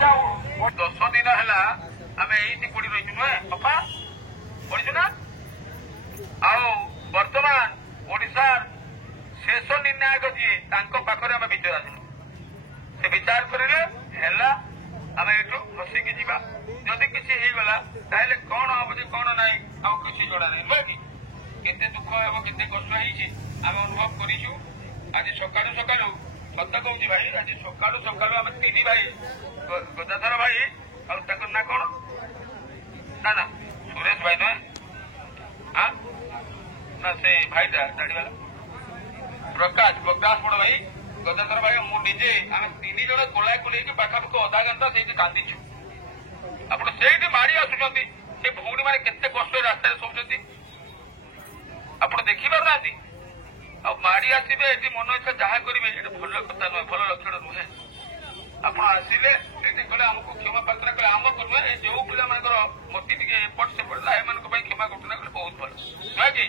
10 दिन है आम ये पड़ी रही नुहे अपा पढ़ी ना बर्तमान ओडार शेष निर्णायक जी पाखे आम विचार आसलु से विचार करेंगे आम ये खसिकी जा जदि किसी होगला ताहले कौन हम कि कौन ना आउ किसी जड़ा नहीं नुहे कि केते दुख हे केते कष्ट आम अनुभव करूँ आज सकालू सकालू सत कहूँ भाई आज सकालू सकालू आम 3 भाई गदाधर भाई ना कौन ना ना सुरेश भाई नुहे ना से भाई दाढ़ी वाला प्रकाश बड़ भाई गदाधर भाई मुझे आम 3 जन कोला कोल पाखापाखि अधा घंटा से कांदीचु आप माड़ी आसुंच से भौणी मैंने केते कष्ट रास्तार शोचती आप देखिपार ना माड़ी आसवे ये मन इच्छा जहाँ करेंगे ये भल कथा नुहे भल लक्षण नुहे आप आसिले ये कले आमको क्षमा प्रार्थना कले आमको नुहे जो पिला मती टे एपट सेपट एम क्षमा घटना कले बहुत भल नुहे कि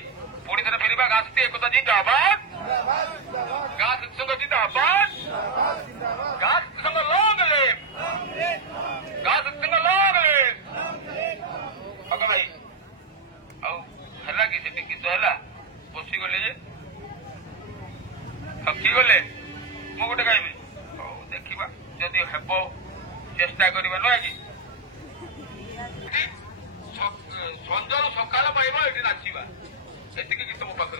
पुणी थे फेर गाँ से एक जिंदाबाद गाँ सत्संग जिंदाबाद गाँ सत्संग लॉन्ग लिव गाँ सत्संग लॉन्ग लिव पक भाई आला कि गीत है बसीगले जे थकी गले मु गोटे गाइबी देखा जदि हेब चेष्टा करवा नुहे कि संजर सकाल पाइब ये नाचवा एति गीत मो पाखे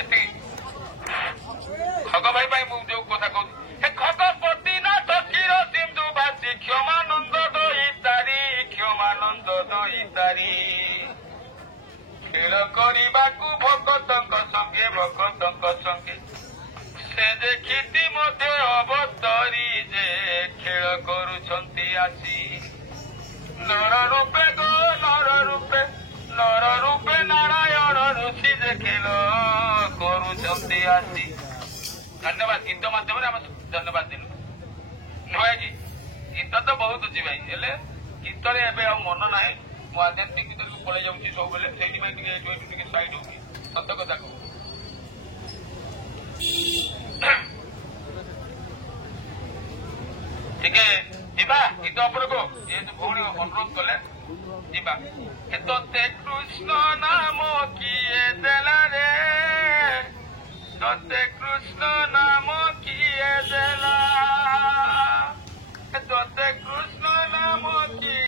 अच्छी खग भाई जो कथा कहूँ खगपति नाथ क्षीर सिंधु बासी क्षमानंद दई तारी खेल करने भगत संगे से देखी मते अवतरी जे खेल करुछंती आसी नर रूपे नारायण ऋषि जे खेल करुछंती आसी। धन्यवाद गीत माध्यम आम धन्यवाद दिलु नुहे कि गीत तो बहुत अच्छी भाई हेले गीत मन ना मु आध्यात्मिक गीत को पलि जाऊँगी सब बेले से सैड होगी सत कथा कहूँ ठीक है जीवा गीत उपर को जेहेतु भौणी अनुरोध कले जीवा तोते कृष्ण नाम किए देला रे तोते कृष्ण नाम किए देला तोते